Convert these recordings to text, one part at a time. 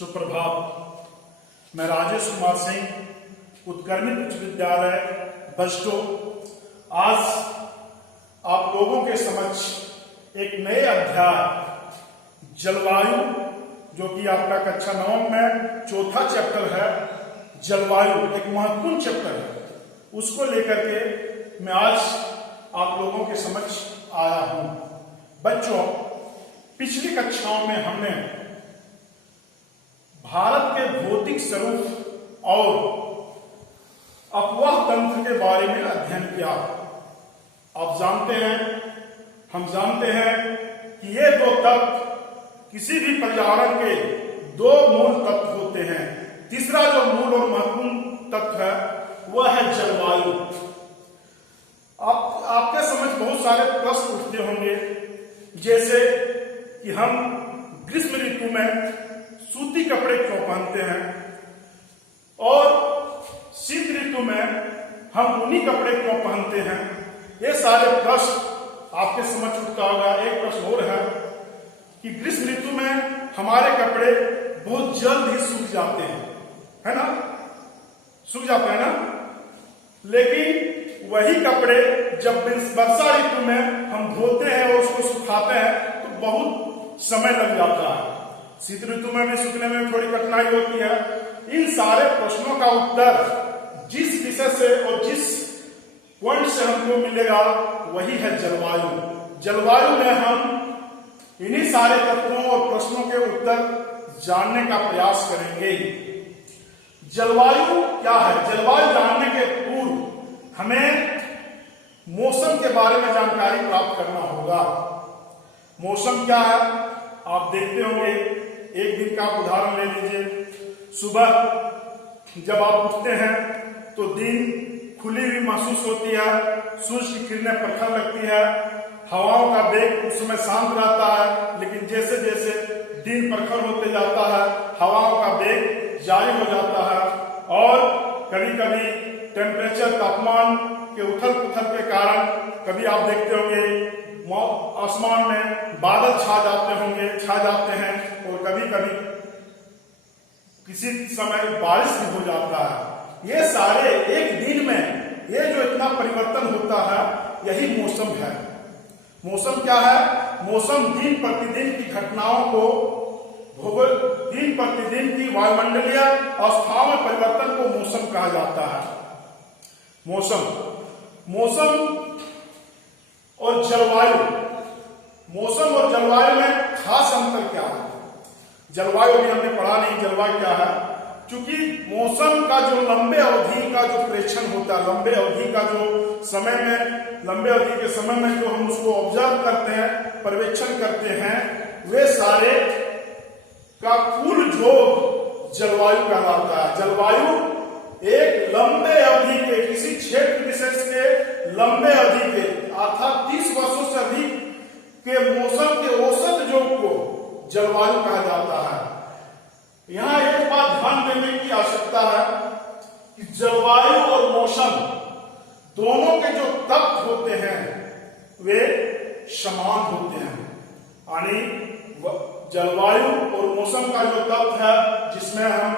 सुप्रभात। मैं राजेश कुमार सिंह, उत्कर्मित उच्च विद्यालय बस्टो, आज आप लोगों के समक्ष एक नए अध्याय जलवायु, जो कि आपका कक्षा 9 में चौथा चैप्टर है, जलवायु एक महत्वपूर्ण चैप्टर है, उसको लेकर के मैं आज आप लोगों के समक्ष आया हूं। बच्चों, पिछली कक्षाओं में हमने भारत के भौतिक स्वरूप और अपवाह तंत्र के बारे में अध्ययन किया। आप जानते हैं, हम जानते हैं कि ये दो तत्व किसी भी पर्यावरण के दो मूल तत्व होते हैं। तीसरा जो मूल और महत्वपूर्ण तत्व है वह है जलवायु। आपके समझ बहुत सारे प्रश्न उठते होंगे, जैसे कि हम ग्रीष्म ऋतु में सूती कपड़े क्यों पहनते हैं और शीत ऋतु में हम ऊनी कपड़े क्यों पहनते हैं। ये सारे प्रश्न आपके समझ उठता होगा। एक प्रश्न और है कि ग्रीष्म ऋतु में हमारे कपड़े बहुत जल्द ही सूख जाते हैं, है ना, सूख जाते हैं ना, लेकिन वही कपड़े जब वर्षा ऋतु में हम धोते हैं और उसको सुखाते हैं तो बहुत समय लग जाता है। शीत ऋतु में भी सूखने में थोड़ी कठिनाई होती है। इन सारे प्रश्नों का उत्तर जिस विषय से और जिस पॉइंट से हमको मिलेगा वही है जलवायु। जलवायु में हम इन्हीं सारे तत्वों और प्रश्नों के उत्तर जानने का प्रयास करेंगे। जलवायु क्या है? जलवायु जानने के पूर्व हमें मौसम के बारे में जानकारी प्राप्त करना होगा। मौसम क्या है? आप देखते होंगे, एक दिन का उदाहरण ले लीजिए। सुबह जब आप उठते हैं तो दिन खुली हुई महसूस होती है, सूरज की किरणें प्रखर लगती है, हवाओं का वेग उस समय शांत रहता है, लेकिन जैसे जैसे दिन प्रखर होते जाता है हवाओं का वेग जारी हो जाता है और कभी कभी टेम्परेचर, तापमान के उथल पुथल के कारण कभी आप देखते होंगे आसमान में बादल छा जाते हैं और कभी कभी किसी समय बारिश भी हो जाता है। ये सारे एक दिन में ये जो इतना परिवर्तन होता है यही मौसम है। मौसम क्या है? मौसम दिन प्रतिदिन की घटनाओं को, दिन प्रतिदिन की वायुमंडलीय अवस्थाओं में परिवर्तन को मौसम कहा जाता है। मौसम और जलवायु, मौसम और जलवायु में खास अंतर क्या है? जलवायु भी हमने पढ़ा नहीं, जलवायु क्या है? क्योंकि मौसम का जो लंबे अवधि का जो प्रेक्षण होता है, लंबे अवधि का जो समय में, लंबे अवधि के समय में जो हम उसको ऑब्जर्व करते हैं, पर्यवेक्षण करते हैं, वे सारे का कुल जो जलवायु कहलाता है। जलवायु एक लंबे अवधि के, किसी क्षेत्र विशेष के लंबे अवधि के अर्थात 30 वर्षों से अधिक के मौसम के औसत योग को जलवायु कहा जाता है। यहां एक बात ध्यान देने की आवश्यकता है कि जलवायु और मौसम दोनों के जो तत्व होते हैं वे समान होते हैं। यानी जलवायु और मौसम का जो तत्व है जिसमें हम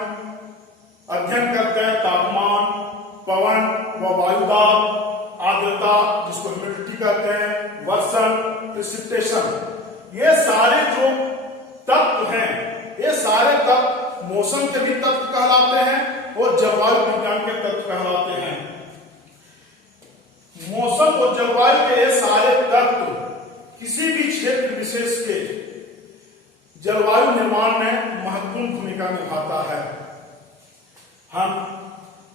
अध्ययन करते हैं तापमान, पवन व वायुदाब, आर्द्रता जिसको ह्यूमिडिटी कहते हैं, वर्षण, प्रेसिपिटेशन, ये सारे जो तत्व हैं, ये सारे तत्व मौसम के भी तत्व कहलाते हैं और जलवायु विज्ञान के तत्व कहलाते हैं। मौसम और जलवायु के ये सारे तत्व किसी भी क्षेत्र विशेष के जलवायु निर्माण में महत्वपूर्ण भूमिका निभाता है। हम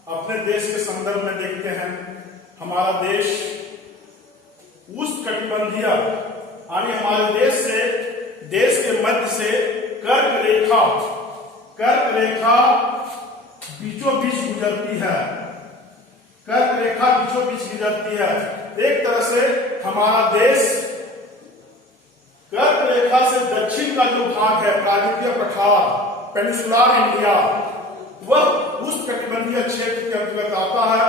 अपने देश के संदर्भ में देखते हैं, हमारा देश उष्णकटिबंधीय, यानी हमारे देश के मध्य से कर्क रेखा बीचों बीच गुजरती है। कर्क रेखा बीचों बीच गुजरती है। एक तरह से हमारा देश कर्क रेखा से दक्षिण का जो भाग है, प्रायद्वीपीय पठार, पेनिसुलर इंडिया, वह उष्णकटिबंधीय क्षेत्र के अंतर्गत आता है,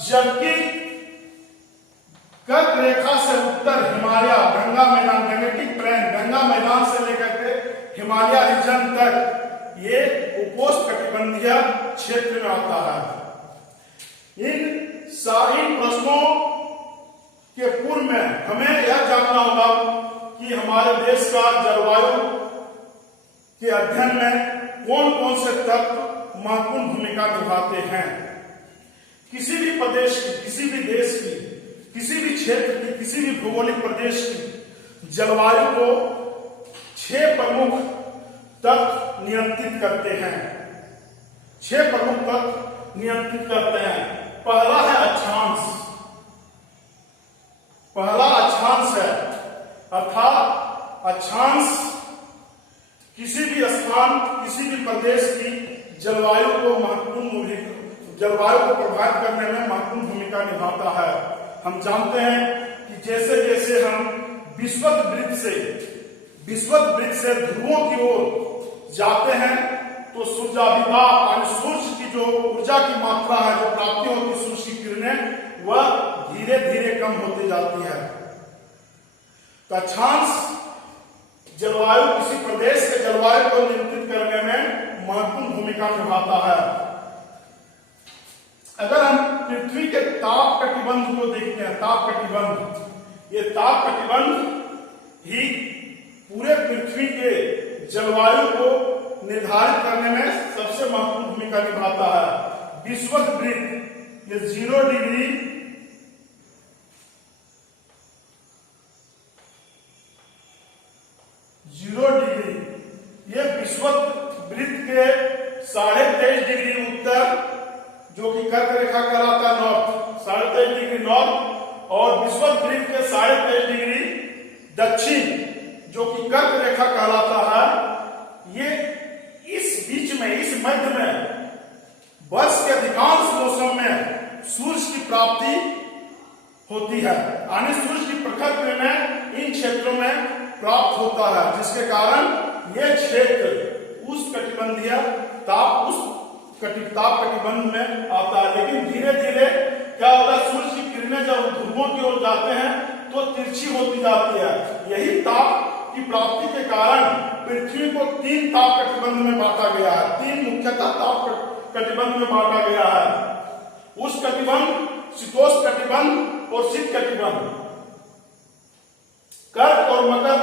जबकि कर्क रेखा से उत्तर हिमालय, गंगा मैदान, गंगा मैदान से लेकर के हिमालय रीजन तक ये उपोष्णकटिबंधीय क्षेत्र में आता है। इन प्रश्नों के पूर्व में हमें यह जानना होगा कि हमारे देश का जलवायु के अध्ययन में कौन कौन से तत्व महत्वपूर्ण भूमिका निभाते हैं। किसी भी प्रदेश की, किसी भी देश की, किसी भी क्षेत्र की, किसी भी भौगोलिक प्रदेश की जलवायु को 6 प्रमुख तत्व नियंत्रित करते हैं। 6 प्रमुख तत्व नियंत्रित करते हैं। पहला है अक्षांश। पहला अक्षांश है, अर्थात अक्षांश किसी भी स्थान, किसी भी प्रदेश की जलवायु को प्रभावित करने में महत्वपूर्ण भूमिका निभाता है। हम जानते हैं कि जैसे जैसे हम विषुवत वृत्त से ध्रुवों की ओर जाते हैं तो सूर्याभिता यानी सूर्य की जो ऊर्जा की मात्रा है, जो प्राप्ति होती है सूर्य की किरणें, वह धीरे धीरे कम होती जाती है। तो अक्षांश जलवायु, किसी प्रदेश के जलवायु को नियंत्रित करने में महत्वपूर्ण भूमिका निभाता है। अगर हम पृथ्वी के ताप कटिबंध को देखते हैं, ताप कटिबंध, ये ताप कटिबंध ही पूरे पृथ्वी के जलवायु को निर्धारित करने में सबसे महत्वपूर्ण भूमिका निभाता है। विषुवत वृत्त ये 0 डिग्री ये विषुवत वृत्त के 23.5 डिग्री उत्तर, जो कि कर्क रेखा कहलाता है नॉर्थ, 23.5 डिग्री नॉर्थ, और विषुवत वृत्त के 23.5 डिग्री दक्षिण, जो कि कर्क रेखा कहलाता है। ये इस बीच में, इस मध्य में वर्ष के अधिकांश मौसम में सूर्य की प्राप्ति होती है, यानी सूर्य की प्रखर किरणें इन क्षेत्रों में प्राप्त होता है, जिसके कारण यह क्षेत्र उष्णकटिबंधीय ताप कटिबंध में आता है। लेकिन धीरे धीरे क्या होता है, सूर्य की किरणें जब ध्रुवों की ओर जाते हैं तो तिरछी होती जाती है। यही ताप की प्राप्ति के कारण पृथ्वी को 3 ताप कटिबंध में बांटा गया है। 3 मुख्यतः ताप कटिबंध में बांटा गया है। उष्ण कटिबंध, शीतोष्ण कटिबंध और शीत कटिबंध। कर्क और मकर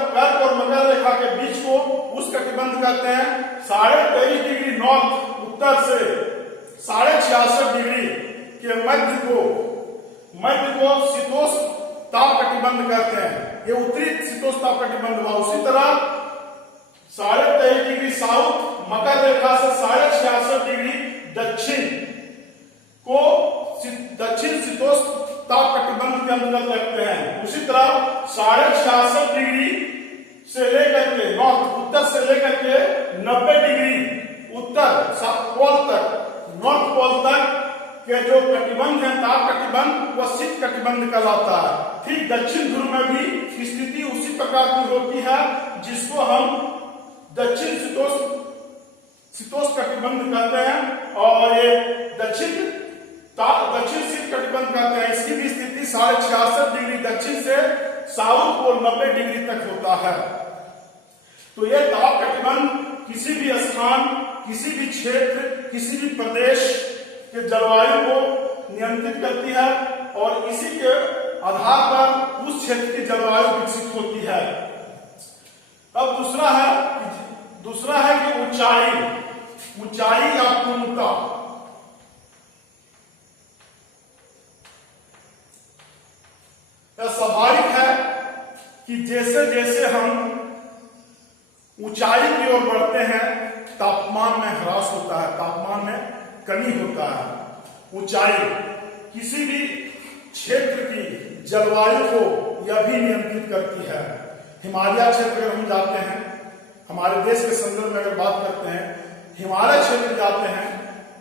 रेखा के बीच को उष्ण कटिबंध कहते हैं। 23.5 डिग्री नॉर्थ उत्तर से 66.5 डिग्री के मध्य को शीतोष्ण ताप कटिबंध कहते हैं। ये उत्तरी शीतोष्ण ताप कटिबंध हुआ। उसी तरह 23.5 डिग्री साउथ मकर रेखा से 66.5 डिग्री दक्षिण को दक्षिण शीतोष्ण ताप कटिबंध के अंतर्गत रखते हैं। उसी तरह 66.5 डिग्री से लेकर के नॉर्थ, उत्तर से लेकर के 90 डिग्री उत्तर पोल तक, नॉर्थ पोल तक के जो कटिबंध है, ताप कटिबंध, वह शीत कटिबंध कहलाता है। ठीक दक्षिण ध्रुव में भी स्थिति उसी प्रकार की होती है, जिसको हम दक्षिण शीतोष्ण कटिबंध कहते हैं, और ये दक्षिण शीत कटिबंध कहते हैं। इसकी भी स्थिति 66.5 डिग्री दक्षिण से साउथ पोल 90 डिग्री तक होता है। तो यह ताप कटिबंध किसी भी स्थान, किसी भी क्षेत्र, किसी भी प्रदेश के जलवायु को नियंत्रित करती है, और इसी के आधार पर उस क्षेत्र की जलवायु विकसित होती है। अब दूसरा है कि ऊंचाई या पूर्णता। स्वाभाविक है कि जैसे जैसे हम ऊंचाई की ओर बढ़ते हैं, तापमान में ह्रास होता है, तापमान में कमी होता है। ऊंचाई किसी भी क्षेत्र की जलवायु को यह भी नियंत्रित करती है। हिमालय क्षेत्र अगर हम जाते हैं, हमारे देश के संदर्भ में अगर बात करते हैं, हिमालय क्षेत्र जाते हैं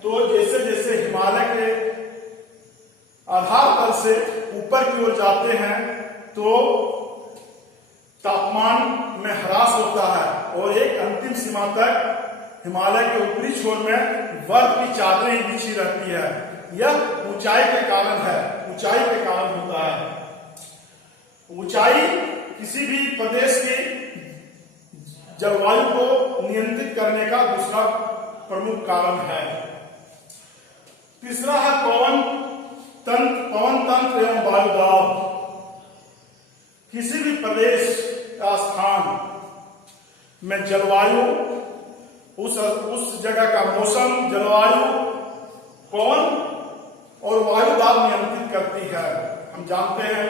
तो जैसे जैसे हिमालय के आधार तल से ऊपर की ओर जाते हैं तो तापमान में ह्रास होता है, और एक अंतिम सीमा तक हिमालय के ऊपरी छोर में बर्फ की चादरें ही बिछी रहती है। यह ऊंचाई के कारण है, ऊंचाई के कारण होता है। ऊंचाई किसी भी प्रदेश की जलवायु को नियंत्रित करने का दूसरा प्रमुख कारण है। तीसरा है पवन तंत्र एवं वायु दाब। किसी भी प्रदेश या स्थान में जलवायु, उस जगह का मौसम, जलवायु, पवन और वायु दाब नियंत्रित करती है। हम जानते हैं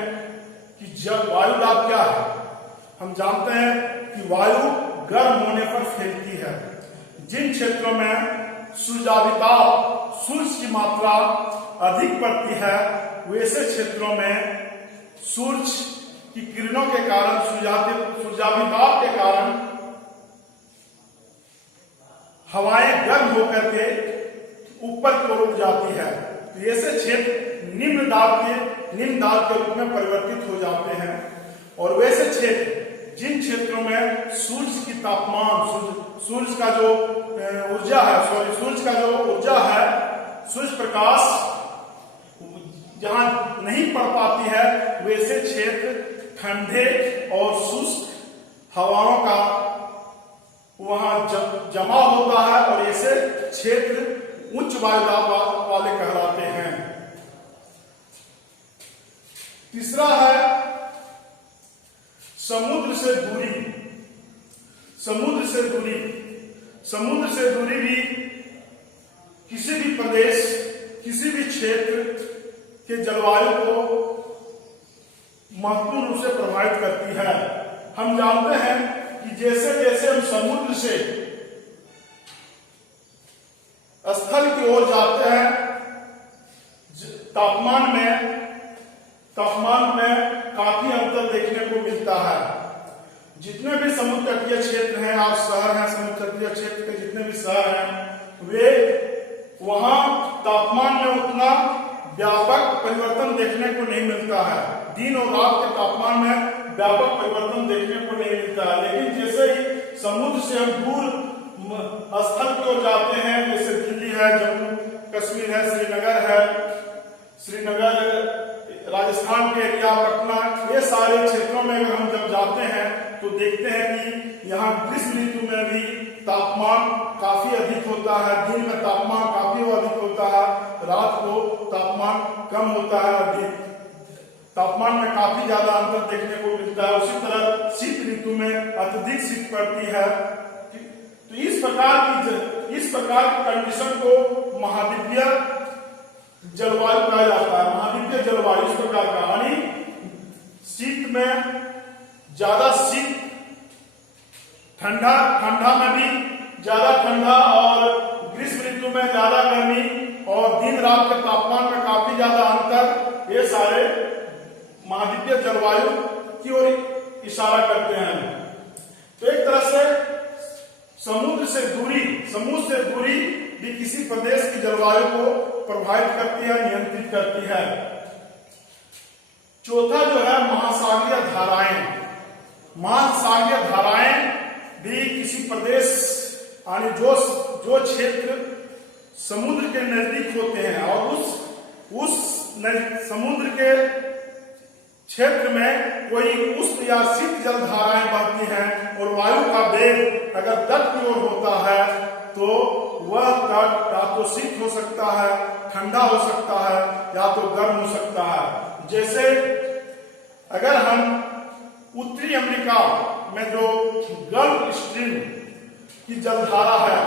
कि जब वायु दाब क्या है, हम जानते हैं कि वायु गर्म होने पर फैलती है। जिन क्षेत्रों में सूर्याभिताप, सूर्य की मात्रा अधिक पड़ती है, वैसे क्षेत्रों में सूर्य की किरणों के कारण, सूर्याभिताप के कारण हवाएं गर्म होकर के ऊपर की ओर उठ जाती है। तो ऐसे क्षेत्र निम्न दाब के रूप में परिवर्तित हो जाते हैं। और वैसे क्षेत्र, जिन क्षेत्रों में सूर्य की तापमान, सूर्य का जो ऊर्जा है, सूर्य प्रकाश जहां नहीं पड़ पाती है, वैसे क्षेत्र ठंडे और शुष्क हवाओं का वहां जमा होता है और ऐसे क्षेत्र उच्च वायु दाब वाले कहलाते हैं। तीसरा है समुद्र से दूरी। समुद्र से दूरी भी किसी भी प्रदेश, किसी भी क्षेत्र के जलवायु को महत्वपूर्ण रूप से प्रभावित करती है। हम जानते हैं कि जैसे जैसे हम समुद्र से स्थल की ओर जाते हैं, तापमान में काफी अंतर देखने को मिलता है। जितने भी समुद्र तटीय क्षेत्र हैं, आप शहर हैं, समुद्र तटीय क्षेत्र के जितने भी शहर हैं, वे वहां तापमान में उतना व्यापक परिवर्तन देखने को नहीं मिलता है। दिन और रात के तापमान में व्यापक परिवर्तन देखने को नहीं मिलता है। लेकिन जैसे ही समुद्र से हम दूर स्थल की ओर जाते हैं, जैसे दिल्ली है, जम्मू कश्मीर है, श्रीनगर, राजस्थान के एरिया, पटना, ये सारे क्षेत्रों में अगर हम जब जाते हैं तो देखते हैं कि यहाँ ग्रीष्म ऋतु में भी तापमान काफी अधिक होता है। दिन में तापमान काफी अधिक होता है, रात को तापमान कम होता है। तापमान में काफी ज्यादा अंतर देखने को मिलता है। उसी तरह शीत ऋतु में अत्यधिक शीत पड़ती है। तो इस प्रकार की कंडीशन को महाद्वीपीय जलवायु कहा जाता है। महाद्वीपीय जलवायु इस प्रकार का, यानी शीत में ज्यादा शीत, ठंडा में भी ज्यादा ठंडा, और ग्रीष्म ऋतु में ज्यादा गर्मी, और दिन रात के तापमान में काफी ज्यादा अंतर, ये सारे महाद्वीपीय जलवायु की ओर इशारा करते हैं। तो एक तरह से समुद्र से दूरी भी किसी प्रदेश की जलवायु को प्रभावित करती है, नियंत्रित करती है। चौथा जो है महासागरीय धाराएं भी किसी प्रदेश, यानी जो क्षेत्र समुद्र के नजदीक होते हैं और उस समुद्र के क्षेत्र में कोई उष्ण या शीत जल धाराएं बहती हैं, और वायु का वेग अगर तट की ओर होता है तो वह तट या तो शीत हो सकता है, ठंडा हो सकता है, या तो गर्म हो सकता है। जैसे अगर हम उत्तरी अमेरिका में जो गल्फ स्ट्रीम की जलधारा है,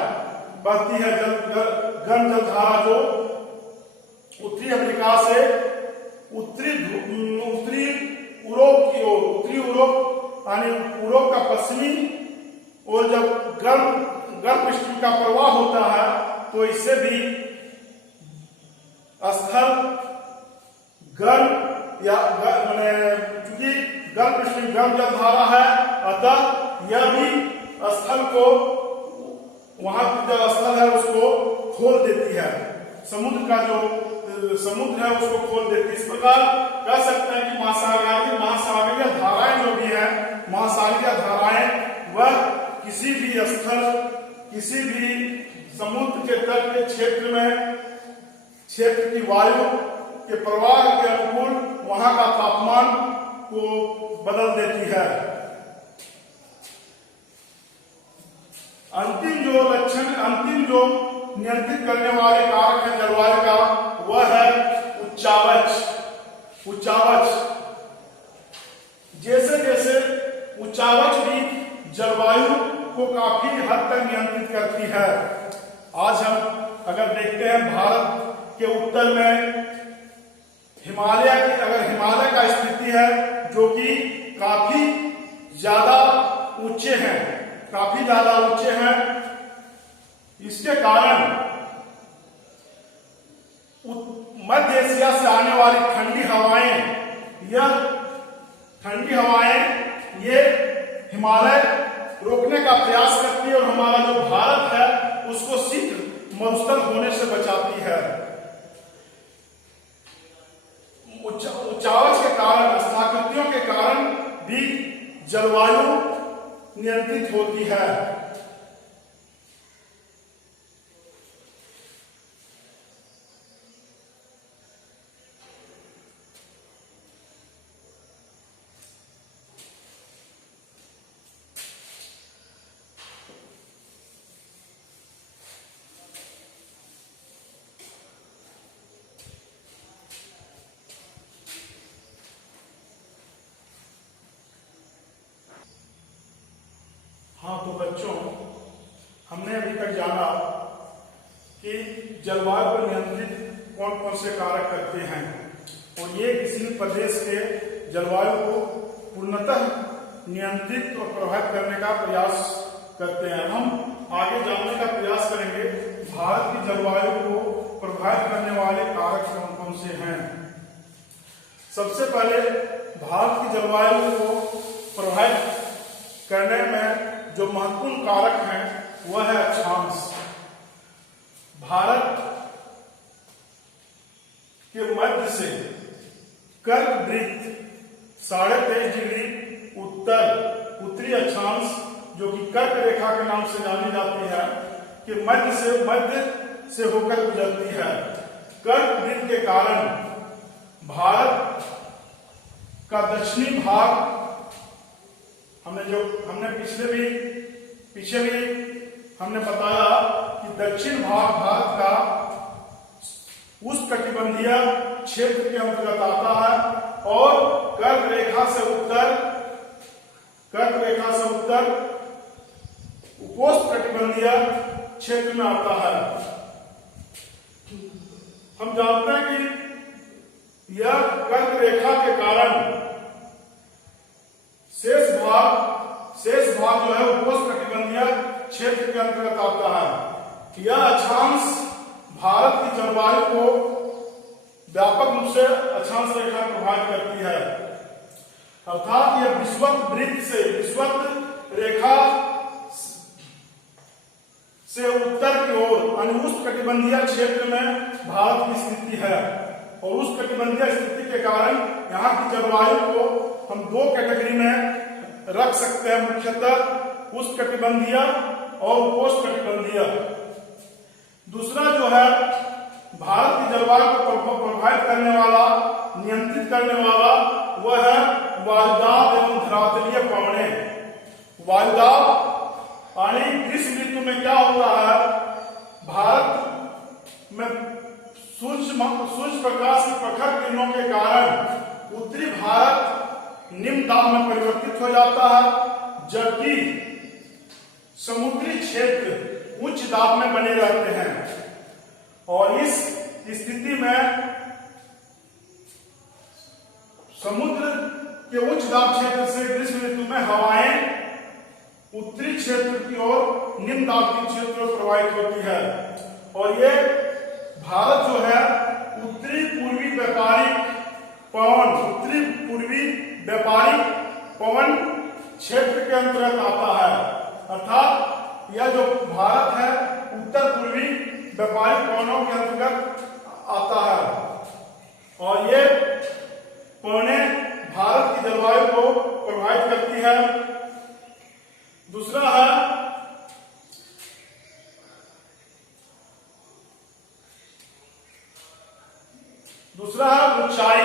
बहती है, गर्म जलधारा जो उत्तरी अमेरिका से उत्तरी यूरोप की ओर, उत्तरी यूरोप यानी यूरोप का पश्चिमी और जब गर्म स्ट्रीम का प्रवाह होता है, तो इससे भी स्थल गर्म या चूंकि गर्म स्ट्रीम गर्म जलधारा है, अतः यह भी स्थल को, वहां जो स्थल है उसको खोल देती है। समुद्र का जो समुद्र है उसको खोल देती है। इस प्रकार कह सकते हैं कि महासागरीय धाराएं जो भी है, महासागरीय धाराएं वह किसी भी स्थल, किसी भी समुद्र के तट के क्षेत्र की वायु के प्रवाह के अनुकूल वहां का तापमान को बदल देती है। अंतिम जो नियंत्रित करने वाले कारक है जलवायु का, वह है उच्चावच। जैसे जैसे उच्चावच भी जलवायु को काफी हद तक नियंत्रित करती है। आज हम अगर देखते हैं भारत के उत्तर में हिमालय का स्थिति है, जो कि काफी ज्यादा ऊंचे हैं। इसके कारण मध्य एशिया से आने वाली ठंडी हवाएं ये हिमालय रोकने का प्रयास करती है और हमारा जो भारत है उसको शीत मरुस्थल होने से बचाती है। उच्चावच के कारण, स्थाकृतियों के कारण भी जलवायु नियंत्रित होती है। हाँ, तो बच्चों, हमने अभी तक जाना कि जलवायु को नियंत्रित कौन कौन से कारक करते हैं और ये किसी प्रदेश के जलवायु को पूर्णतः नियंत्रित और प्रभावित करने का प्रयास करते हैं। हम आगे जानने का प्रयास करेंगे भारत की जलवायु को प्रभावित करने वाले कारक कौन कौन से हैं। सबसे पहले भारत की जलवायु को प्रभावित करने में जो महत्वपूर्ण कारक हैं वह है अक्षांश। भारत के मध्य से कर्क वृत्त 23.5 डिग्री उत्तरी अक्षांश, जो कि कर्क रेखा के नाम से जानी जाती है, कि मध्य से होकर गुजरती है। कर्क वृत्त के कारण भारत का दक्षिणी भाग, हमने पीछे भी हमने बताया कि दक्षिण भाग भारत का उष्णकटिबंधीय क्षेत्र के अंतर्गत आता है और कर्क रेखा से उत्तर उपोष्णकटिबंधीय क्षेत्र में आता है। हम जानते हैं कि यह कर्क रेखा के कारण शेष भाग जो है उपोष्णकटिबंधीय क्षेत्र के अंतर्गत आता है। यह अक्षांश भारत की जलवायु को व्यापक रूप से अक्षांश रेखा प्रभावित करती है। अर्थात यह विषुवत रेखा से उत्तर की ओर उष्णकटिबंधीय क्षेत्र में भारत की स्थिति है और उष्णकटिबंधीय स्थिति के कारण यहाँ की जलवायु को हम दो कैटेगरी में रख सकते हैं, मुख्यतः उष्णकटिबंधीय और उपोष्णकटिबंधीय। दूसरा जो है भारत की जलवायु को प्रभावित करने वाला, नियंत्रित करने वाला, वह है वायुदाब एवं धरातलीय पवनें। वायुदाब यानी ग्रीष्म ऋतु में क्या होता है, भारत में सूर्य प्रकाश की प्रखर किरणों के कारण उत्तरी भारत निम्न दाब में परिवर्तित हो जाता है, जबकि समुद्री क्षेत्र उच्च दाब में बने रहते हैं। और इस स्थिति में समुद्र के उच्च दाब क्षेत्र से ग्रीष्म ऋतु में हवाएं उत्तरी क्षेत्र की ओर निम्न दाब के क्षेत्र में प्रवाहित होती है और ये भारत जो है उत्तरी पूर्वी व्यापारिक पवन क्षेत्र के अंतर्गत आता है। अर्थात यह जो भारत है उत्तर पूर्वी व्यापारिक पवनों के अंतर्गत आता है और ये पवनें भारत की जलवायु को प्रभावित करती है। दूसरा है ऊंचाई।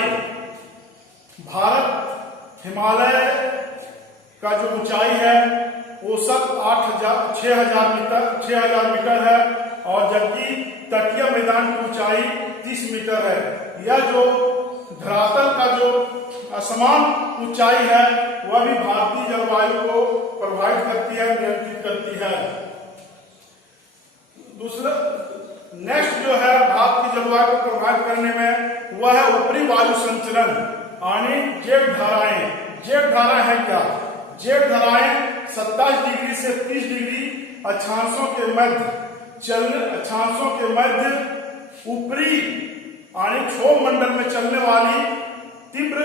भारत हिमालय का जो ऊंचाई है औसत 6,000 मीटर है, और जबकि तटीय मैदान की ऊंचाई 30 मीटर है। यह जो धरातल का जो असमान ऊंचाई है वह भी भारतीय जलवायु को प्रभावित करती है, नियंत्रित करती है। दूसरा नेक्स्ट जो है भारत की जलवायु को प्रभावित करने में वह है ऊपरी वायु संचलन, यानी जेट धाराएं। जेट धारा है क्या? जेट धाराएं 27 डिग्री से 30 डिग्री अक्षांशों के मध्य ऊपरी यानी क्षोभ मंडल में चलने वाली तीव्र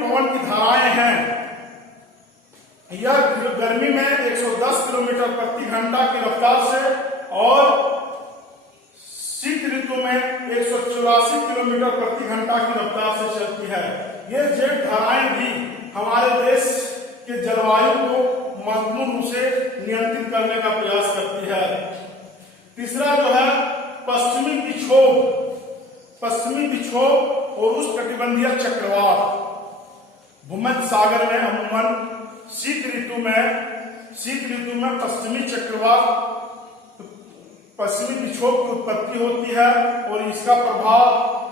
पवन की धाराएं हैं। यह गर्मी में 110 किलोमीटर प्रति घंटा की रफ्तार से और शीत ऋतु में 184 किलोमीटर प्रति घंटा की रफ्तार से चलती है। ये जेट धाराएं भी हमारे देश के जलवायु को महत्वपूर्ण रूप से नियंत्रित करने का प्रयास करती है। तीसरा जो है पश्चिमी विक्षोभ और उष्णकटिबंधीय चक्रवात। भूमध्य सागर में अमूमन शीत ऋतु में पश्चिमी विक्षोभ की उत्पत्ति होती है और इसका प्रभाव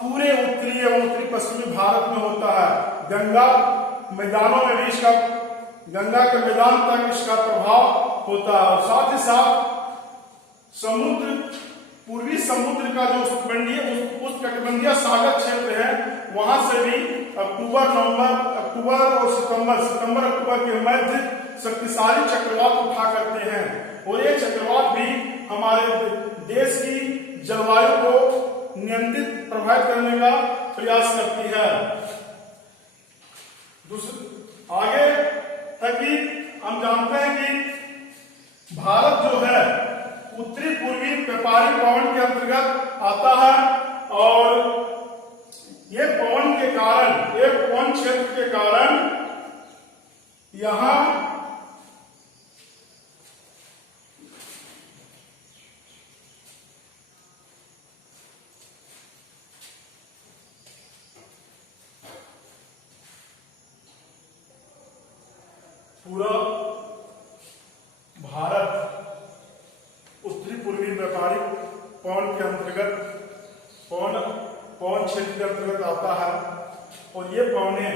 पूरे उत्तरी एवं उत्तरी पश्चिमी भारत में होता है। गंगा के मैदान तक इसका प्रभाव होता है, और साथ ही साथ पूर्वी समुद्र का जो उष्णकटिबंधीय सागर क्षेत्र है वहां से भी अक्टूबर और सितंबर के मध्य शक्तिशाली चक्रवात उठा करते हैं, और ये चक्रवात भी हमारे देश की जलवायु को नियंत्रित प्रभावित करने का प्रयास करती है। आगे तक कि हम जानते हैं कि भारत जो है उत्तरी पूर्वी व्यापारी पवन के अंतर्गत आता है, और ये पवन क्षेत्र के कारण यहां पूरा भारत उत्तरी पूर्वी व्यापारी पवन के अंतर्गत पवन क्षेत्र के अंतर्गत आता है, और ये पवनें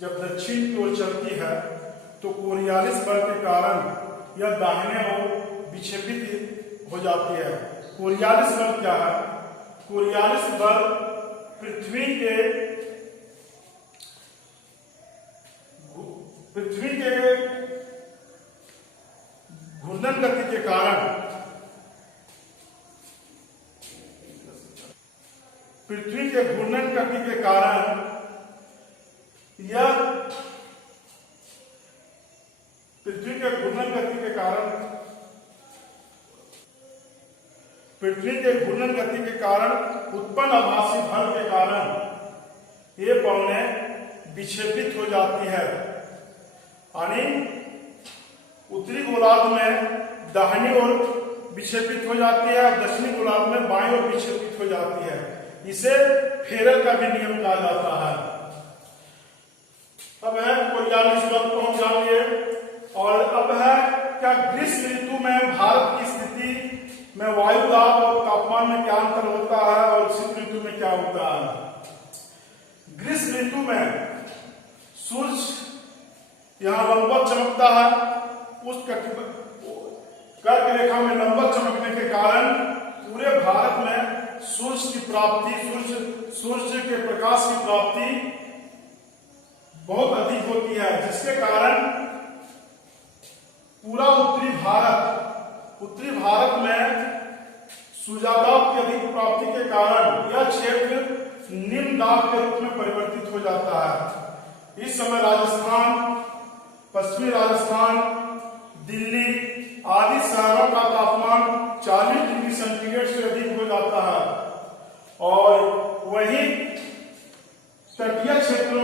जब दक्षिण की ओर चलती है तो कोरियालिस बल के कारण यह दाहिने ओर विक्षेपित हो जाती है। कोरियालिस बल क्या है? कोरियालिस बल पृथ्वी के घूर्णन गति के कारण उत्पन्न आभासी बल के कारण ये पवनें विक्षेपित हो जाती है, यानी उत्तरी गोलार्ध में दाहिनी ओर विक्षेपित हो जाती है और दक्षिणी गोलार्ध में बाईं ओर विक्षेपित हो जाती है। इसे फेरल का भी नियम कहा जाता है। अब है कोरियालिस बल को हम जान लिए, और अब है क्या ग्रीष्म ऋतु में भारत की स्थिति में वायु दाब और तापमान में क्या अंतर होता है और शीत ऋतु में क्या होता है। ग्रीष्म ऋतु में सूर्य यहाँ लंबवत चमकता है, उस कर्क रेखा में लंबवत चमकने के कारण पूरे भारत में सूर्य के प्रकाश की प्राप्ति बहुत अधिक होती है, जिसके कारण पूरा उत्तरी भारत में सूर्याताप की अधिक प्राप्ति के कारण यह क्षेत्र निम्न दाब के रूप में परिवर्तित हो जाता है। इस समय पश्चिमी राजस्थान, दिल्ली आदि शहरों का तापमान 40 डिग्री सेंटीग्रेड से अधिक हो जाता है, और वहीं तटीय क्षेत्रों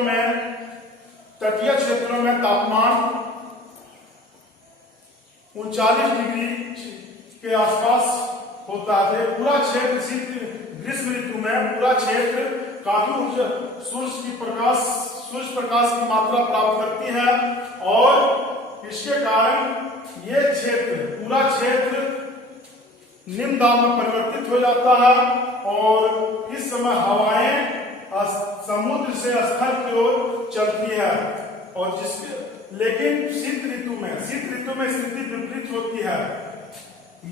में तापमान 39 डिग्री के आसपास होता है। पूरा क्षेत्र ग्रीष्म ऋतु में पूरा क्षेत्र काफी सूर्य प्रकाश की मात्रा प्राप्त करती है, और इसके कारण ये क्षेत्र, पूरा क्षेत्र निम्न दाब में परिवर्तित हो जाता है और इस समय हवाएं समुद्र से स्थल की ओर चलती है। और जिसके लेकिन शीत ऋतु में स्थिति विपरीत होती है।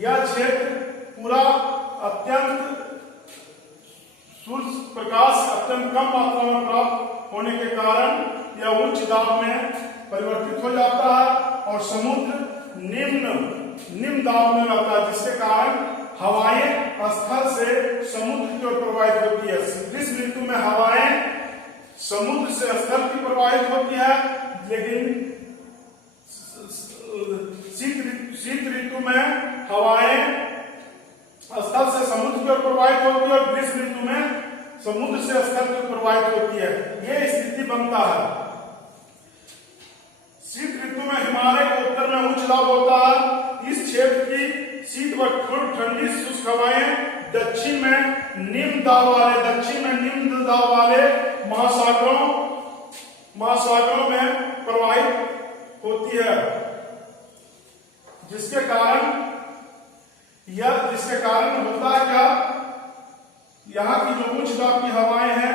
यह क्षेत्र पूरा अत्यंत सूर्य प्रकाश अत्यंत कम मात्रा में प्राप्त होने के कारण यह उच्च दाब में परिवर्तित हो जाता है और समुद्र निम्न दाब में रहता है, जिसके कारण हवाएं स्थल से समुद्र की ओर प्रवाहित होती है। ग्रीष्म ऋतु में हवाएं समुद्र से स्थल की प्रवाहित होती है, लेकिन शीत ऋतु में हवाएं स्थल से समुद्र की ओर प्रवाहित होती है और ग्रीष्म ऋतु में समुद्र से स्थल की ओर प्रवाहित होती है। यह स्थिति बनता है। शीत ऋतु में हिमालय के उत्तर में उच्च दाब होता है। इस क्षेत्र की शीत व ठंडी शुष्क हवाएं दक्षिण में निम्न दाब वाले महासागरों में प्रवाहित होती है, जिसके कारण होता है क्या, यहाँ की जो उच्च दाब की हवाएं हैं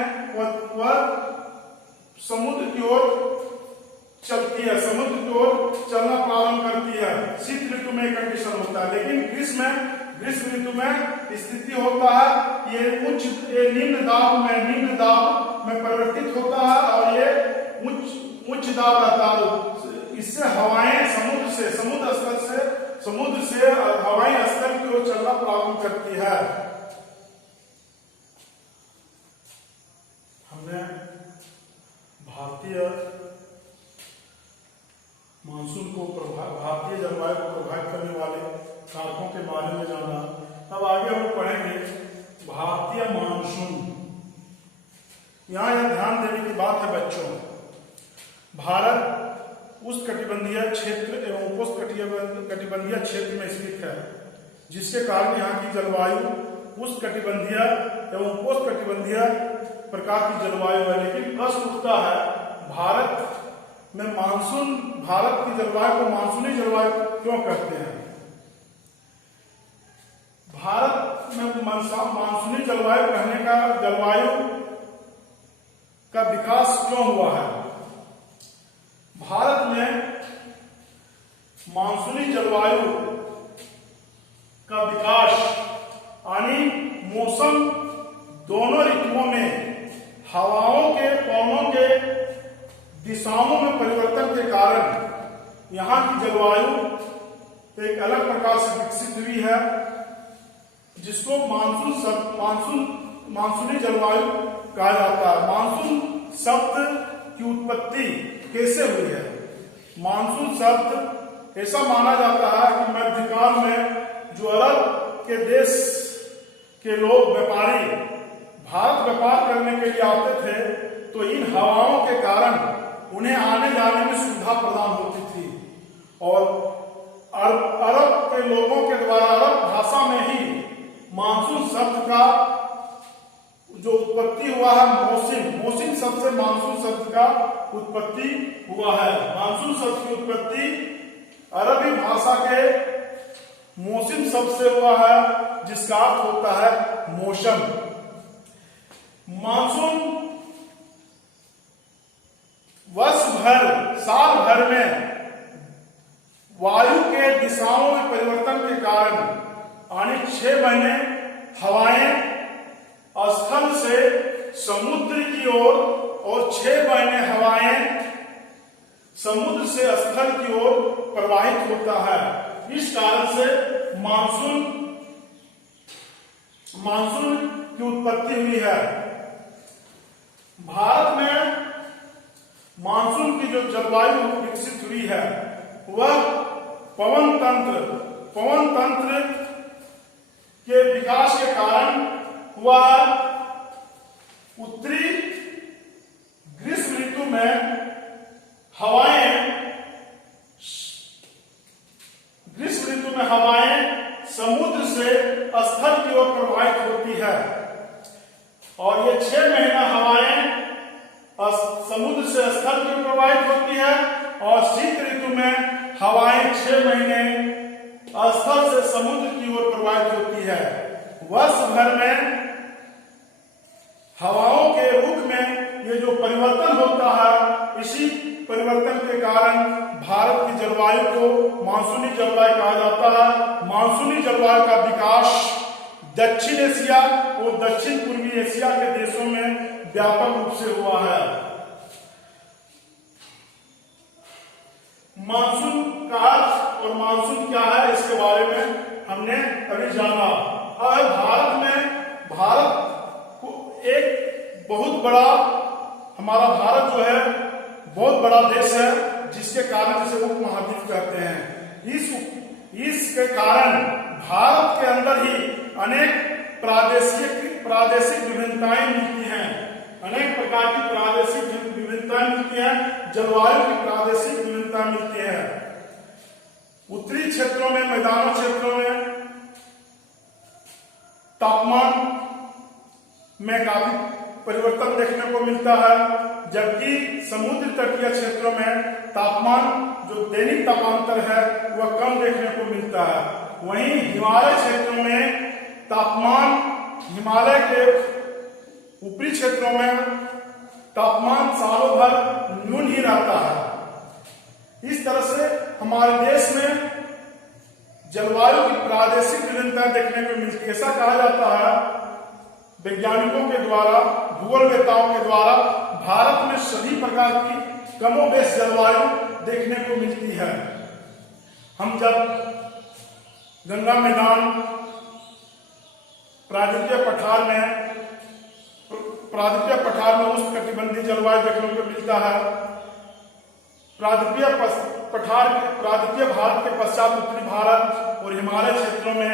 वह समुद्र की ओर चलती है, समुद्र की ओर चलना प्रारंभ करती है। शीत ऋतु में कंडीशन होता है, लेकिन ग्रीष्म ऋतु में स्थिति होता है ये निम्न दाब में परिवर्तित होता है और ये उच्च दाब रहता है। इससे हवाएं समुद्र से हवाएं स्थल की ओर चलना प्रारंभ करती है। हमने भारतीय मानसून को भारतीय जलवायु को प्रभावित करने वाले कारकों के बारे में जाना। अब आगे हम पढ़ेंगे भारतीय मानसून। यहाँ यह ध्यान देने की बात है बच्चों, भारत उष्णकटिबंधीय क्षेत्र एवं उपोष्णकटिबंधीय क्षेत्र में स्थित है, जिसके कारण यहाँ की जलवायु उष्णकटिबंधीय एवं उपोष्णकटिबंधीय प्रकार की जलवायु है। लेकिन प्रश्न उठता है, भारत की जलवायु को मानसूनी जलवायु क्यों कहते हैं? भारत में मानसूनी जलवायु कहने का जलवायु का विकास क्यों हुआ है? भारत में मानसूनी जलवायु का विकास यानी मौसम दोनों ऋतुओं में हवाओं के पवनों के दिशाओं में परिवर्तन के कारण यहाँ की जलवायु एक अलग प्रकार से विकसित हुई है, जिसको मानसूनी जलवायु कहा जाता है। मानसून शब्द की उत्पत्ति कैसे हुई है? मानसून शब्द ऐसा माना जाता है कि मध्यकाल में जो अरब के देश के लोग व्यापारी भारत व्यापार करने के लिए आते थे, तो इन हवाओं के कारण उन्हें आने जाने में सुविधा प्रदान होती थी और अरब के लोगों के द्वारा अरब भाषा में ही मानसून शब्द का जो उत्पत्ति हुआ है, मौसिम शब्द से मानसून शब्द का उत्पत्ति हुआ है। मानसून शब्द की उत्पत्ति अरबी भाषा के मौसिम शब्द से हुआ है, जिसका अर्थ होता है मौसम। मानसून साल भर में वायु के दिशाओं में परिवर्तन के कारण यानी 6 महीने हवाएं स्थल से समुद्र की ओर और 6 महीने हवाएं समुद्र से स्थल की ओर प्रवाहित होता है। इस कारण से मानसून की उत्पत्ति हुई है। भारत में मानसून की जो जलवायु विकसित हुई है वह पवन तंत्र के विकास के कारण हुआ। उत्तरी ग्रीष्म ऋतु में हवाएं समुद्र से स्थल की ओर प्रवाहित होती है और ये 6 महीना हवाएं समुद्र से स्थल की ओर प्रवाहित होती है और शीत ऋतु में हवाएं 6 महीने स्थल से समुद्र की ओर प्रवाहित होती है। वर्ष भर में हवाओं के रुख में ये जो परिवर्तन होता है, इसी परिवर्तन के कारण भारत की जलवायु को मानसूनी जलवायु कहा जाता है। मानसूनी जलवायु का विकास दक्षिण एशिया और दक्षिण पूर्वी एशिया के देशों में व्यापक रूप से हुआ है। मानसून का अर्थ और मानसून क्या है, इसके बारे में हमने अभी जाना। और भारत को एक बहुत बड़ा, हमारा भारत जो है बहुत बड़ा देश है, जिसके कारण जिसे उपमहाद्वीप कहते हैं। इसके कारण भारत के अंदर ही अनेक प्रादेशिक विभिन्नताएं मिलती हैं, अनेक प्रकार की प्रादेशिक विभिन्नताएं मिलती हैं, जलवायु की प्रादेशिक विभिन्नता मिलती है। उत्तरी क्षेत्रों में, मैदानी क्षेत्रों में तापमान में काफी परिवर्तन देखने को मिलता है, जबकि समुद्र तटीय क्षेत्रों में तापमान जो दैनिक तापांतर है वह कम देखने को मिलता है। वहीं हिमालय क्षेत्रों में तापमान, हिमालय के ऊपरी क्षेत्रों में तापमान सालों भर न्यून ही रहता है। इस तरह से हमारे देश में जलवायु की प्रादेशिक विभिन्नता देखने को मिलती है। ऐसा कहा जाता है वैज्ञानिकों के द्वारा, भूगोलवेत्ताओं के द्वारा, भारत में सभी प्रकार की कमोबेश जलवायु देखने को मिलती है। हम जब गंगा मैदान, प्रायद्वीपीय पठार में उष्णकटिबंधीय जलवायु देखने को मिलता है। प्रायद्वीपीय भारत के पश्चात उत्तरी भारत और हिमालय क्षेत्रों में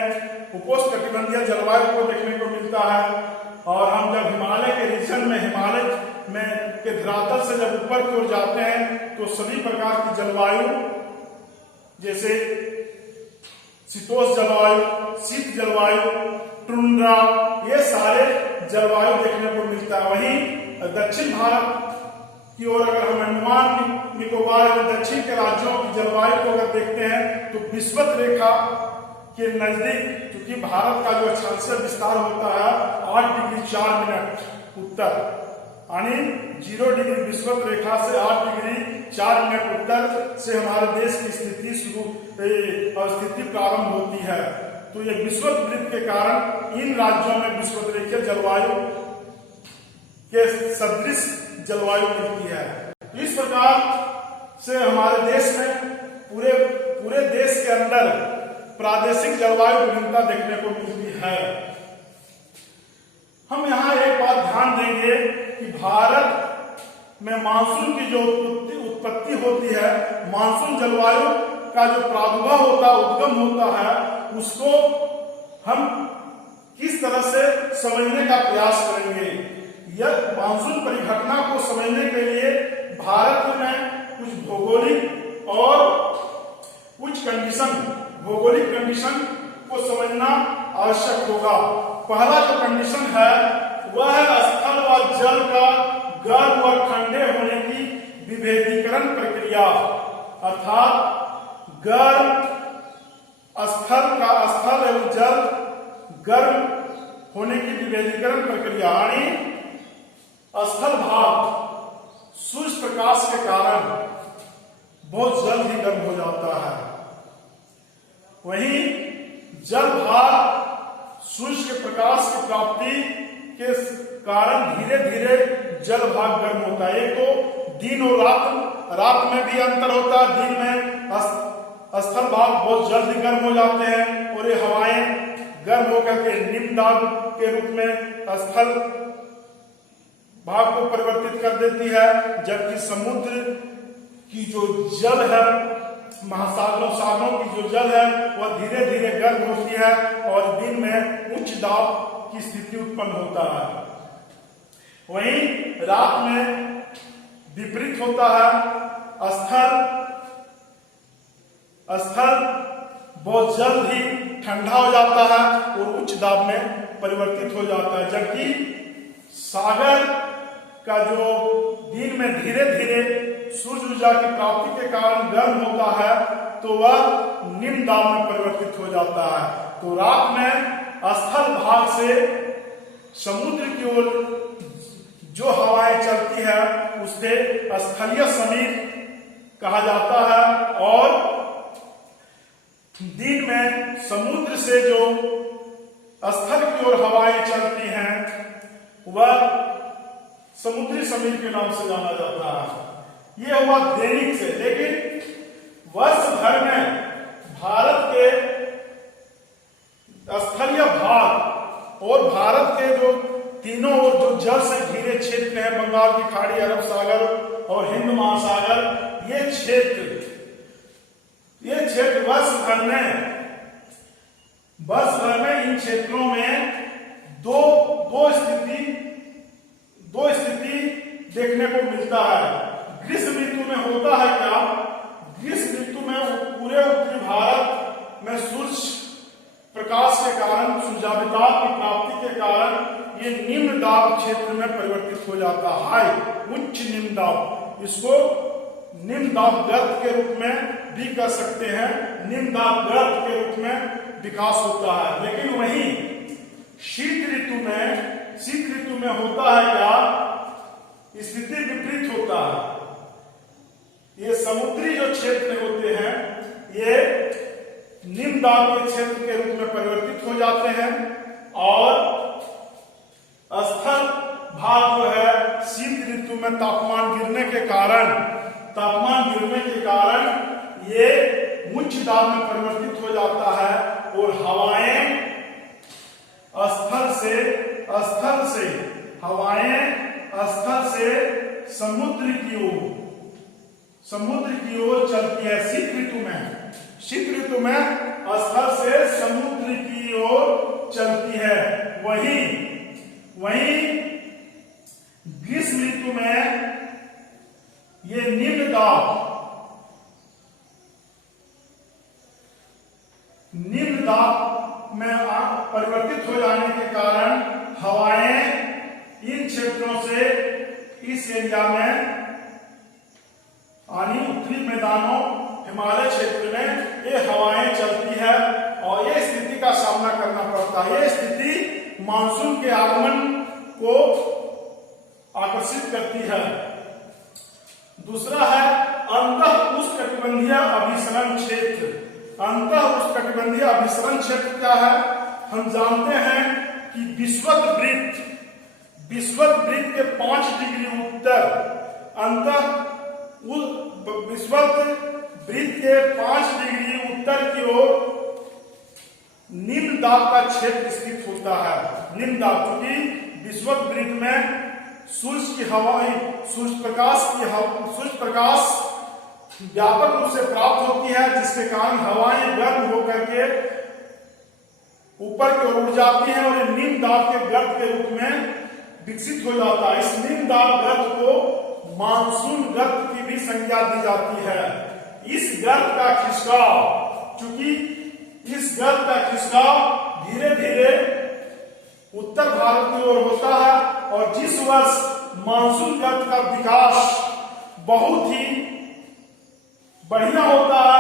उपोष्णकटिबंधीय जलवायु को देखने को मिलता है। और हम जब हिमालय के रीजन में, हिमालय में के धरातल से जब ऊपर की ओर जाते हैं तो सभी प्रकार की जलवायु, जैसे शीतोष्ण जलवायु, शीत जलवायु, टुंड्रा, ये सारे जलवायु देखने को मिलता है। वहीं दक्षिण भारत की ओर अगर हम अंडमान निकोबार और दक्षिण के राज्यों की जलवायु को अगर देखते हैं तो विषुवत रेखा के नजदीक, क्योंकि भारत का जो अक्षांशीय विस्तार होता है 8 डिग्री 4 मिनट उत्तर, यानी 0 डिग्री विषुवत रेखा से 8 डिग्री 4 मिनट उत्तर से हमारे देश की स्थिति प्रारंभ होती है। तो ये विषुवत वृत्त के कारण इन राज्यों में विषुवत रेखीय जलवायु के सदृश जलवायु मिलती है। इस प्रकार से हमारे देश में पूरे देश के अंदर प्रादेशिक जलवायु विभिन्नता देखने को मिलती है। हम यहाँ एक बात ध्यान देंगे कि भारत में मानसून की जो उत्पत्ति होती है, मानसून जलवायु का जो प्रादुर्भाव होता है, उद्गम होता है, उसको हम किस तरह से समझने का प्रयास करेंगे। यह मानसून परिघटना को समझने के लिए भारत में कुछ भौगोलिक और कुछ भौगोलिक कंडीशन को समझना आवश्यक होगा। पहला जो कंडीशन है वह है स्थल व जल का गर्म व ठंडे होने की विभेदीकरण प्रक्रिया, अर्थात गर्म स्थल एवं जल गर्म होने की विभेदीकरण प्रक्रिया, यानी स्थल भाग सूर्य प्रकाश के कारण बहुत जल्द ही गर्म हो जाता है, वहीं जल भाग सूर्य के प्रकाश की प्राप्ति के कारण धीरे धीरे जल भाग गर्म होता है। एक तो दिन और रात में भी अंतर होता है। दिन में स्थल भाग बहुत जल्दी गर्म हो जाते हैं और ये हवाएं गर्म होकर के निम्न दाब के रूप में स्थल भाग को परिवर्तित कर देती है, जबकि समुद्र की जो जल है, सागरों की जो जल है वह धीरे धीरे गर्म होती है और दिन में उच्च दाब की स्थिति उत्पन्न होता है। वहीं रात में विपरीत होता है, स्थल बहुत जल्द ही ठंडा हो जाता है और उच्च दाब में परिवर्तित हो जाता है, जबकि सागर का जो दिन में धीरे धीरे सूर्य ऊर्जा की प्राप्ति के कारण गर्म होता है तो वह निम्न दाब में परिवर्तित हो जाता है। तो रात में स्थल भाग से समुद्र की ओर जो हवाएं चलती है उसे स्थलीय समीर कहा जाता है, और दिन में समुद्र से जो स्थल की ओर हवाएं चलती हैं वह समुद्री समीर के नाम से जाना जाता है। यह हुआ दैनिक से। लेकिन वर्ष भर में भारत के स्थलीय भाग और भारत के जो तीनों ओर जो जल से घिरे क्षेत्र हैं, बंगाल की खाड़ी, अरब सागर और हिंद महासागर, ये क्षेत्र वर्ष भर में इन क्षेत्रों में दो स्थिति देखने को मिलता है। ग्रीष्म ऋतु में होता है क्या? ग्रीष्म ऋतु में पूरे उत्तरी भारत में सूर्य प्रकाश के कारण, सूर्याभिताप की प्राप्ति के कारण ये निम्न दाब क्षेत्र में परिवर्तित हो जाता है। उच्च निम्न दाब, इसको निम्न दाब गर्त के रूप में भी कह सकते हैं। निम्न दाब गर्त के रूप में विकास होता है। लेकिन वहीं शीत ऋतु में होता है क्या? स्थिति विपरीत होता है। ये समुद्री जो क्षेत्र होते हैं ये निम्न दाब के क्षेत्र के रूप में परिवर्तित हो जाते हैं, और स्थल भाग जो है शीत ऋतु में तापमान गिरने के कारण ये उच्च दाब में परिवर्तित हो जाता है, और हवाएं स्थल से समुद्र की ओर चलती है। शीत ऋतु में स्थल से समुद्र की ओर चलती है। वहीं ग्रीष्म ऋतु में ये निम्न दाब में परिवर्तित हो जाने के कारण हवाएं इन क्षेत्रों से इस एरिया में यानी उत्तरी मैदानों, हिमालय क्षेत्र में ये हवाएं चलती है, और ये स्थिति का सामना करना पड़ता है। ये स्थिति मानसून के आगमन को आकर्षित करती है। दूसरा है अंतः उष्णकटिबंधीय अभिसरण क्षेत्र। अंतः उष्णकटिबंधीय अभिसरण क्षेत्र क्या है? हम जानते हैं कि विषुवत वृत्त के 5 डिग्री उत्तर, विषुवत वृत्त के 5 डिग्री उत्तर की ओर निम्न दाब का क्षेत्र स्थित होता है। निम्न दाब, क्योंकि विषुवत वृत्त में सूर्य की हवाएं, सूर्य प्रकाश व्यापक रूप से प्राप्त होती है, जिसके कारण हवाएं गर्म होकर के ऊपर की ओर उड़ जाती हैं और निम्न दाब के गर्त के रूप में विकसित हो जाता है। इस निम्न दाब गर्त को मानसून गर्त की भी संज्ञा दी जाती है। इस गर्त का खिसकाव, चूंकि इस गर्त का खिसकाव धीरे धीरे उत्तर भारत की ओर होता है, और जिस वर्ष मानसून गर्त का विकास बहुत ही बढ़िया होता है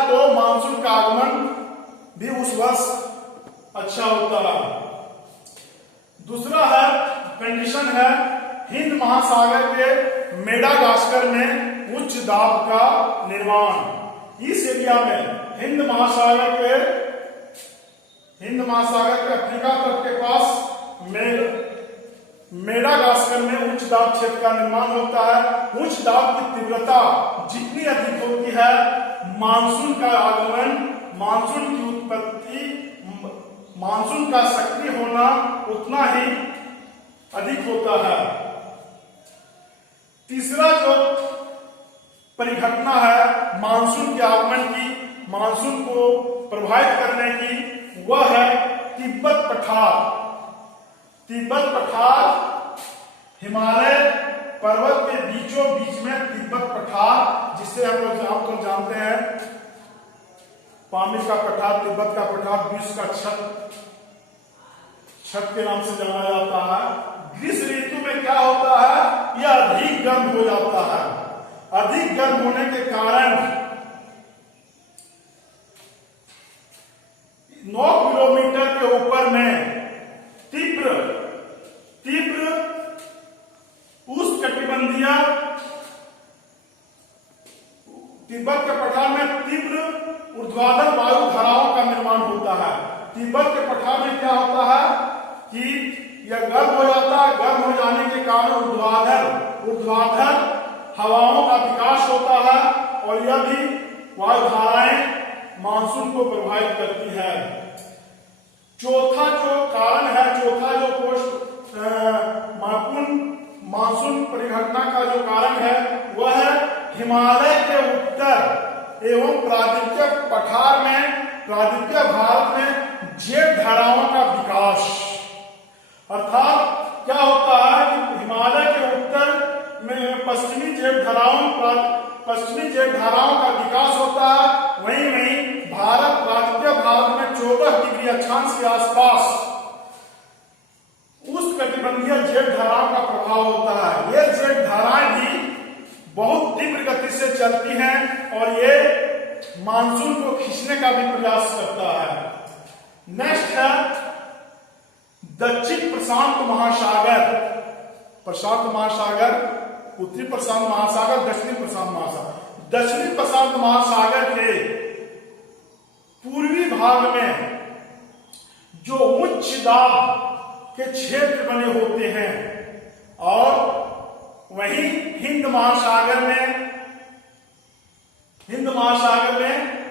तो मानसून का आगमन भी उस वर्ष अच्छा होता है। दूसरा है कंडीशन है हिंद महासागर के मेडागास्कर में उच्च दाब का निर्माण। इस एरिया में हिंद महासागर के अफ्रीका तट के पास मेडागास्कर में उच्च दाब क्षेत्र का निर्माण होता है। उच्च दाब की तीव्रता जितनी अधिक होती है, मानसून का आगमन, मानसून की उत्पत्ति, मानसून का सक्रिय होना उतना ही अधिक होता है। तीसरा जो परिघटना है मानसून के आगमन की, मानसून को प्रभावित करने की, वह है तिब्बत पठार। तिब्बत पठार हिमालय पर्वत के बीचों बीच में तिब्बत पठार, जिसे हम लोग आमतौर जानते हैं पामीर का पठार, तिब्बत का पठार, विश्व का छत के नाम से जाना जाता है। ग्रीष्म ऋतु में क्या होता है? यह अधिक गर्म हो जाता है। अधिक गर्म होने के कारण 9 किलोमीटर के ऊपर में तीव्र उष्णकटिबंधीय तिब्बत के पठार में तीव्र ऊर्ध्वाधर वायु धाराओं का निर्माण होता है। तिब्बत के पठार में क्या होता है कि यह गर्म हो जाता है। गर्म हो जाने के कारण ऊर्ध्वाधर हवाओं का विकास होता है और यह भी वायु धाराएं मानसून को प्रभावित करती है। चौथा जो कारण है, चौथा जो मानसून परिघटना का जो कारण है वह है हिमालय के उत्तर एवं प्रायद्वीपीय पठार में, प्रायद्वीपीय भारत में जेट धाराओं का विकास। अर्थात क्या होता है कि हिमालय के उत्तर में पश्चिमी जेट धाराओं का विकास होता है। वहीं प्रायद्वीपीय भारत में 14 डिग्री अक्षांश के आसपास उष्णकटिबंधीय जेट धाराओं का प्रभाव होता है। ये जेट धाराएं भी बहुत तीव्र गति से चलती हैं और ये मानसून को खींचने का भी प्रयास करता है। नेक्स्ट है दक्षिण प्रशांत महासागर। प्रशांत महासागर, उत्तरी प्रशांत महासागर, दक्षिणी प्रशांत महासागर। दक्षिणी प्रशांत महासागर के पूर्वी भाग में जो उच्च दाब के क्षेत्र बने होते हैं और वहीं हिंद महासागर में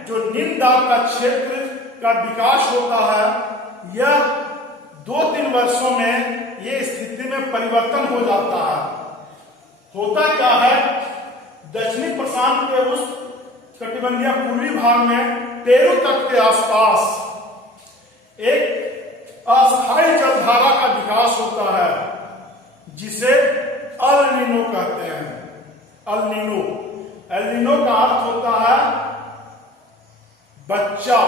जो निम्न दाब का क्षेत्र का विकास होता है, यह 2-3 वर्षों में ये स्थिति में परिवर्तन हो जाता है। होता क्या है, दक्षिणी प्रशांत के उस कटिबंधीय पूर्वी भाग में पेरू तट के आसपास एक अस्थायी जलधारा का विकास होता है जिसे अल नीनो कहते हैं। अल नीनो का अर्थ होता है बच्चा,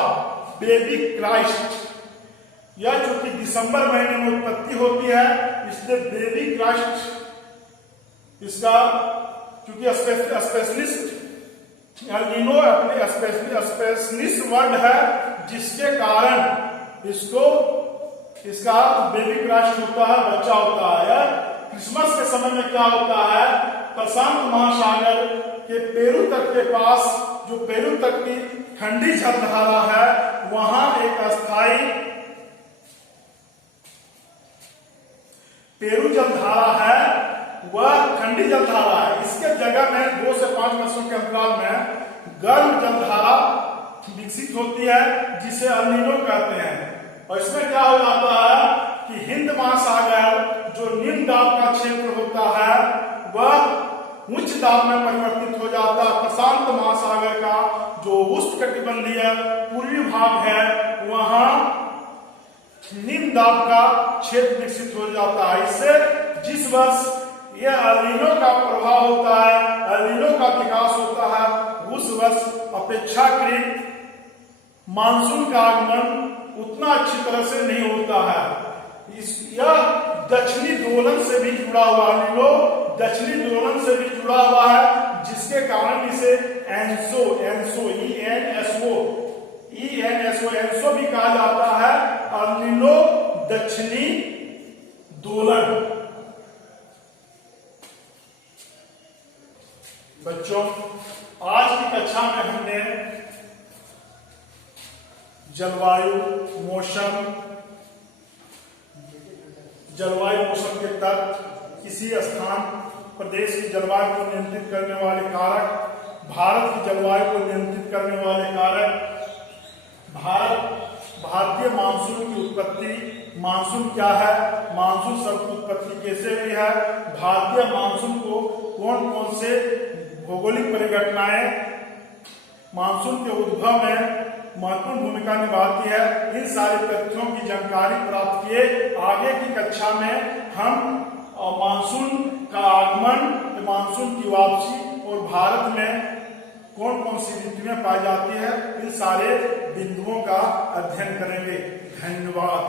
बेबी क्राइस्ट। यह जो कि दिसंबर महीने में उत्पत्ति होती है, इसलिए बेबी क्राइस्ट इसका, क्योंकि स्पेशलिस्ट अल नीनो अपने स्पेशलिस्ट वर्ड है जिसके कारण इसका बेबी क्राइस्ट होता है, बच्चा होता है। क्रिसमस के समय में क्या होता है, प्रशांत महासागर के पेरू तट के पास, जो पेरू तट की ठंडी जलधारा है, वहां एक अस्थाई पेरू जलधारा है, वह ठंडी जलधारा है। इसके जगह में 2 से 5 वर्षों के अंतराल में गर्म जलधारा विकसित होती है जिसे अल नीनो कहते हैं। और इसमें क्या हो जाता है कि हिंद महासागर जो निम्न दाब का क्षेत्र होता है वह उच्च दाब में परिवर्तित हो जाता है। प्रशांत महासागर का जो उष्णकटिबंधीय पूर्वी भाग है वहां निम्न दाब का क्षेत्र विकसित हो जाता है। इससे जिस वर्ष यह अल नीनो का प्रभाव होता है, अल नीनो का विकास होता है, उस वर्ष अपेक्षाकृत मानसून का आगमन उतना अच्छी तरह से नहीं होता है। यह दक्षिणी दोलन से भी जुड़ा हुआ है, दक्षिणी दोलन से भी जुड़ा हुआ है, जिसके कारण इसे एनसो भी कहा जाता है। अल नीनो दक्षिणी दोलन। बच्चों, आज की कक्षा में हमने जलवायु मौसम के तत्व, किसी स्थान प्रदेश की जलवायु को नियंत्रित करने वाले कारक, भारत की जलवायु को नियंत्रित करने वाले कारक, भारतीय मानसून की उत्पत्ति, मानसून क्या है, मानसून शब्द की उत्पत्ति कैसे हुई है, भारतीय मानसून को कौन कौन से भौगोलिक परिघटनाएं मानसून के उद्भव में महत्वपूर्ण भूमिका निभाती है। इन सारे तथ्यों की जानकारी प्राप्त किए आगे की कक्षा में हम मानसून का आगमन, मानसून की वापसी और भारत में कौन कौन सी ऋतुएं पाई जाती है, इन सारे बिंदुओं का अध्ययन करेंगे। धन्यवाद।